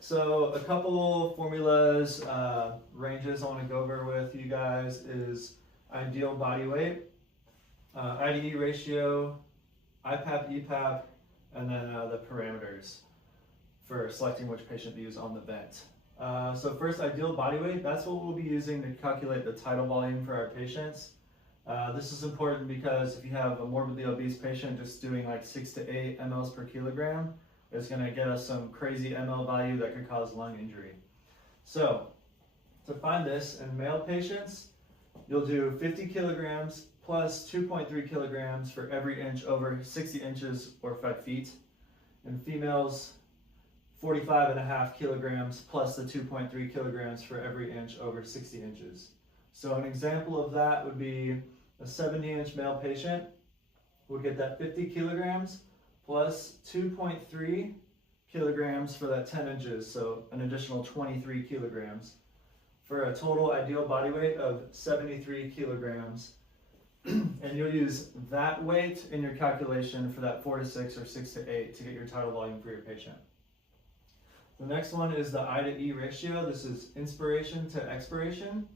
So a couple formulas, ranges I want to go over with you guys is ideal body weight, IDE ratio, IPAP, EPAP, and then the parameters for selecting which patient to use on the vent. So first, ideal body weight, that's what we'll be using to calculate the tidal volume for our patients. This is important because if you have a morbidly obese patient just doing like 6 to 8 mLs per kilogram, it's going to get us some crazy ml value that could cause lung injury. So to find this in male patients, you'll do 50 kilograms plus 2.3 kilograms for every inch over 60 inches or 5 feet. In females, 45.5 kilograms plus the 2.3 kilograms for every inch over 60 inches. So an example of that would be a 70-inch male patient would get that 50 kilograms plus 2.3 kilograms for that 10 inches, so an additional 23 kilograms for a total ideal body weight of 73 kilograms. And you'll use that weight in your calculation for that 4 to 6 or 6 to 8 to get your tidal volume for your patient. The next one is the I to E ratio. This is inspiration to expiration.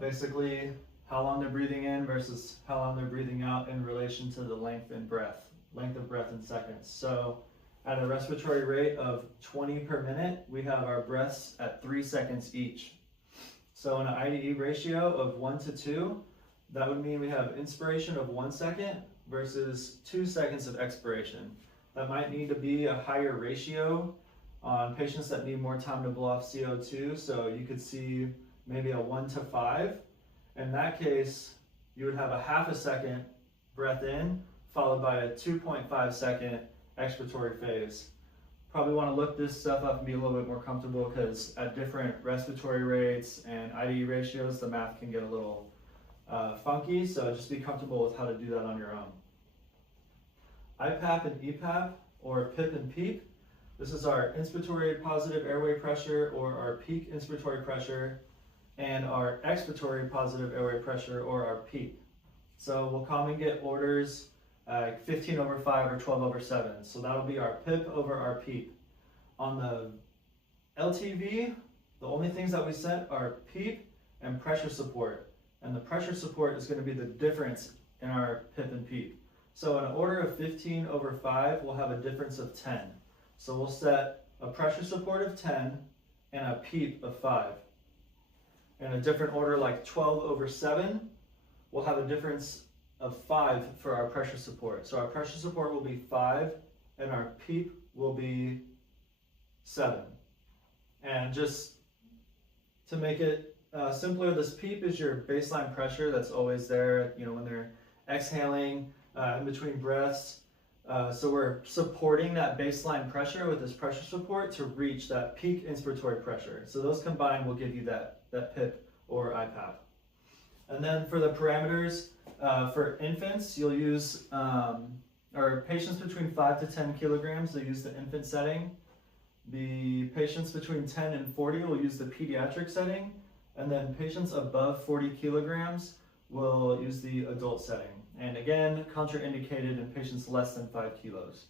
Basically, how long they're breathing in versus how long they're breathing out in relation to the length of breath in seconds. So at a respiratory rate of 20 per minute, we have our breaths at 3 seconds each. So in an I to E ratio of 1 to 2, that would mean we have inspiration of 1 second versus 2 seconds of expiration. That might need to be a higher ratio on patients that need more time to blow off CO2. So you could see maybe a 1 to 5. In that case, you would have a half a second breath in, followed by a 2.5 second expiratory phase. Probably want to look this stuff up and be a little bit more comfortable because at different respiratory rates and IDE ratios, the math can get a little funky, so just be comfortable with how to do that on your own. IPAP and EPAP, or PIP and PEEP, this is our inspiratory positive airway pressure or our peak inspiratory pressure, and our expiratory positive airway pressure or our PEEP. So we'll commonly get orders 15 over 5 or 12 over 7. So that'll be our PIP over our PEEP. On the LTV, the only things that we set are PEEP and pressure support. And the pressure support is going to be the difference in our PIP and PEEP. So in an order of 15 over 5, we'll have a difference of 10. So we'll set a pressure support of 10 and a PEEP of 5. In a different order like 12 over 7, we'll have a difference of 5 for our pressure support. So our pressure support will be 5 and our PEEP will be 7. And just to make it simpler, this PEEP is your baseline pressure that's always there, when they're exhaling in between breaths. So we're supporting that baseline pressure with this pressure support to reach that peak inspiratory pressure. So those combined will give you that PIP or IPAP. And then for the parameters, for infants, you'll use, or patients between 5 to 10 kilograms, they'll use the infant setting. The patients between 10 and 40 will use the pediatric setting. And then patients above 40 kilograms will use the adult setting. And again, contraindicated in patients less than 5 kilos.